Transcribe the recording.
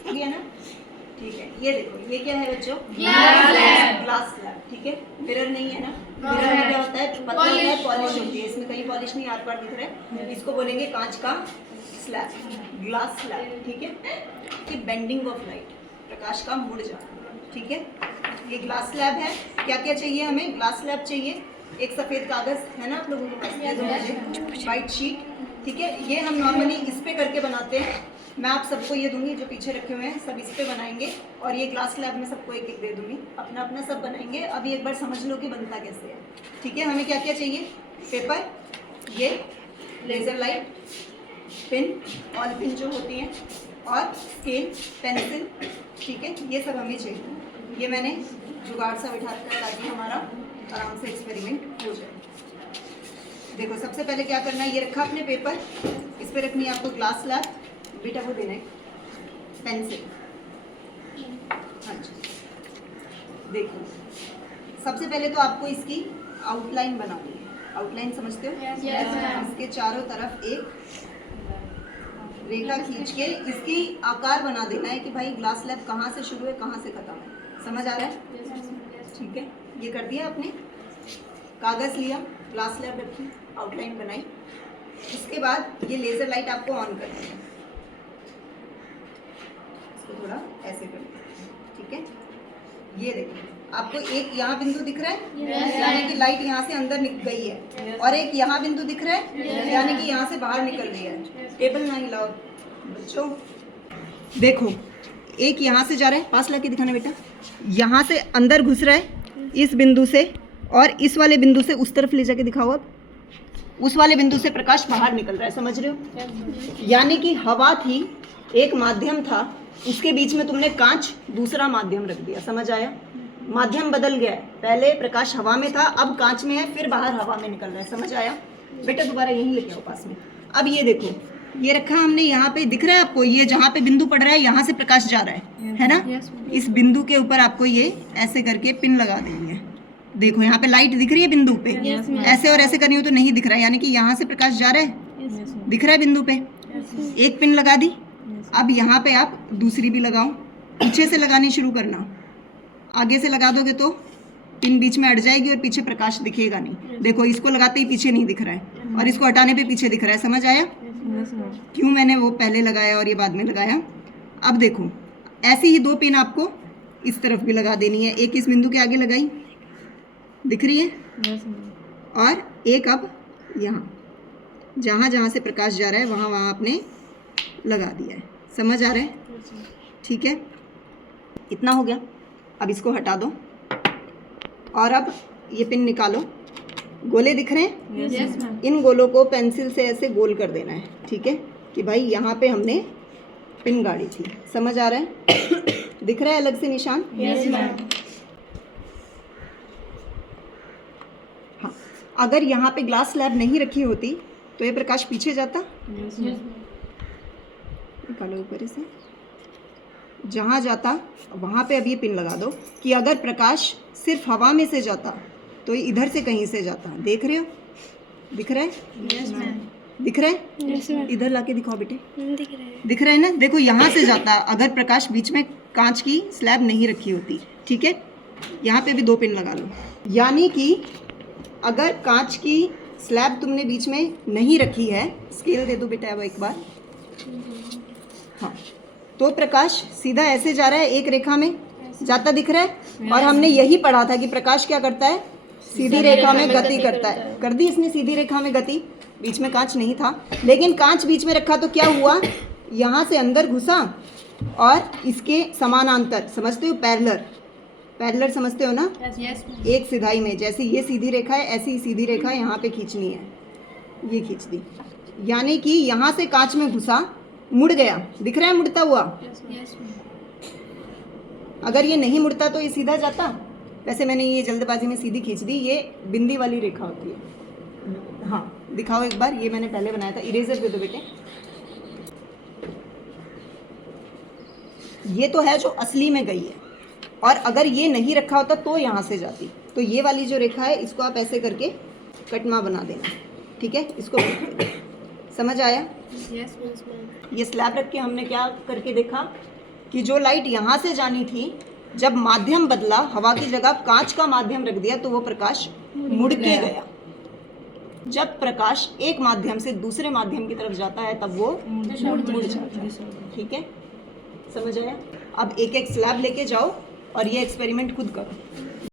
हो गया ना? ठीक है, ये देखो ये क्या है बच्चों? Glass slab. ठीक है, मिरर नहीं है ना? मिरर में क्या होता है? पतला होता है, पॉलिश होती है। इसमें कहीं पॉलिश नहीं, आर पार दिख रहा है। इसको बोलेंगे कांच का स्लैब, ग्लास स्लैब। ठीक है, कि बेंडिंग ऑफ लाइट, प्रकाश का मुड़ जाना। ठीक है, ये ग्लास स्लैब है। क्या क्या चाहिए हमें? ग्लास स्लैब चाहिए, एक सफ़ेद कागज़ है ना आप लोगों के पास, वाइट शीट। ठीक है, ये हम नॉर्मली इस पे करके बनाते हैं। मैं आप सबको ये दूंगी, जो पीछे रखे हुए हैं सब इस पे बनाएंगे, और ये ग्लास स्लैब में सबको एक एक दे दूंगी, अपना अपना सब बनाएंगे। अभी एक बार समझ लो कि बनता कैसे है। ठीक है, हमें क्या क्या चाहिए? पेपर, ये laser light, pin, all pin जो होती हैं, और स्केल, पेंसिल। ठीक है, ये सब हमें चाहिए। ये मैंने जुगाड़ सा बिठा रखा है ताकि हमारा आराम से एक्सपेरिमेंट हो जाए। देखो सबसे पहले क्या करना है, ये रखा अपने पेपर, इस पे रखनी है आपको ग्लास स्लैब, बेटा वो देना है पेंसिल। हाँ जी, देखो सबसे पहले तो आपको इसकी आउटलाइन बनानी है। आउटलाइन समझते हो? इसके चारों तरफ एक रेखा खींच के इसकी आकार बना देना है कि भाई ग्लास स्लैब कहाँ से शुरू है, कहाँ से खत्म है। समझ आ रहा है? ठीक है, ये कर दिया आपने। कागज़ लिया, ग्लास स्लैब रखी, आउटलाइन बनाई। इसके बाद ये लेज़र लाइट आपको ऑन करनी है। इसको थोड़ा ऐसे कर दिया। ठीक है, ये देखो आपको एक यहाँ बिंदु दिख रहा है, यानी कि लाइट यहाँ से अंदर निकल गई है, और एक यहाँ बिंदु दिख रहा है, यानी कि यहाँ से बाहर निकल रही है। टेबल ना हिलाओ बच्चों। देखो एक यहाँ से जा रहा है, पास लाके दिखाना बेटा, यहाँ से अंदर घुस रहा है इस बिंदु से, और इस वाले बिंदु से उस तरफ ले जाके दिखाओ। अब उस वाले बिंदु से प्रकाश बाहर निकल रहा है, समझ रहे हो? यानी कि हवा थी, एक माध्यम था, उसके बीच में तुमने कांच दूसरा माध्यम रख दिया। समझ आया? माध्यम बदल गया है, पहले प्रकाश हवा में था, अब कांच में है, फिर बाहर हवा में निकल रहा है। समझ आया बेटा? दोबारा यहीं लेके आओ पास में। अब ये देखो, ये रखा हमने यहाँ पे, दिख रहा है आपको? ये जहाँ पे बिंदु पड़ रहा है यहाँ से प्रकाश जा रहा है ना? इस बिंदु के ऊपर आपको ये ऐसे करके पिन लगा देनी है। देखो यहाँ पे लाइट दिख रही है बिंदु पे, ऐसे और ऐसे करनी हो तो नहीं दिख रहा है, यानी कि यहाँ से प्रकाश जा रहा है, दिख रहा है बिंदु पे। एक पिन लगा दी। अब यहाँ पे आप दूसरी भी लगाओ, पीछे से लगानी शुरू करना। आगे से लगा दोगे तो पिन बीच में अड़ जाएगी और पीछे प्रकाश दिखेगा नहीं। देखो इसको लगाते ही पीछे नहीं दिख रहा है, और इसको हटाने पे पीछे दिख रहा है। समझ आया क्यों मैंने वो पहले लगाया और ये बाद में लगाया? अब देखो ऐसी ही दो पिन आपको इस तरफ भी लगा देनी है। एक इस बिंदु के आगे लगाई, दिख रही है, और एक अब यहाँ, जहाँ जहाँ से प्रकाश जा रहा है वहाँ वहाँ आपने लगा दिया है। समझ आ रहा है? ठीक है, इतना हो गया। अब इसको हटा दो, और अब ये पिन निकालो। गोले दिख रहे हैं? इन गोलों को पेंसिल से ऐसे गोल कर देना है। ठीक है, कि भाई यहाँ पे हमने पिन गाड़ी थी। समझ आ रहा है? दिख रहा है अलग से निशान? हाँ, अगर यहाँ पे ग्लास स्लैब नहीं रखी होती तो ये प्रकाश पीछे जाता। निकालो ऊपर से, जहाँ जाता वहाँ पे अब ये पिन लगा दो कि अगर प्रकाश सिर्फ हवा में से जाता तो ये इधर से कहीं से जाता। देख रहे हो? दिख रहा है? दिख रहा है? इधर लाके दिखाओ बेटे। दिख रहा है ना? देखो यहाँ से जाता अगर प्रकाश बीच में कांच की स्लैब नहीं रखी होती। ठीक है, यहाँ पे भी दो पिन लगा लो। यानी कि अगर कांच की स्लैब तुमने बीच में नहीं रखी है, स्केल दे दो बेटा वो एक बार। हाँ, तो प्रकाश सीधा ऐसे जा रहा है, एक रेखा में जाता दिख रहा है। और हमने यही पढ़ा था कि प्रकाश क्या करता है? सीधी रेखा में गति करता है। कर दी इसने सीधी रेखा में गति, बीच में कांच नहीं था, लेकिन कांच बीच में रखा तो क्या हुआ? यहाँ से अंदर घुसा और इसके समानांतर, समझते हो? पैरेलल, पैरेलल समझते हो ना? एक सिधाई में, जैसे ये सीधी रेखा है ऐसी सीधी रेखा यहाँ पे खींचनी है, ये खींच दी। यानी कि यहाँ से कांच में घुसा, मुड़ गया, दिख रहा है मुड़ता हुआ? अगर ये नहीं मुड़ता तो ये सीधा जाता। वैसे मैंने ये जल्दबाजी में सीधी खींच दी, ये बिंदी वाली रेखा होती है। हाँ दिखाओ एक बार, ये मैंने पहले बनाया था। इरेजर दे दो बेटे। ये तो है जो असली में गई है, और अगर ये नहीं रखा होता तो यहाँ से जाती। तो ये वाली जो रेखा है इसको आप ऐसे करके कटमा बना देना। ठीक है, इसको समझ आया? ये स्लैब रख के हमने क्या करके देखा? कि जो लाइट यहाँ से जानी थी, जब माध्यम बदला, हवा की जगह कांच का माध्यम रख दिया, तो वो प्रकाश मुड़ के गया। जब प्रकाश एक माध्यम से दूसरे माध्यम की तरफ जाता है तब वो मुड़ जाता है। ठीक है, समझ आया? अब एक एक स्लैब लेके जाओ और ये एक्सपेरिमेंट खुद करो।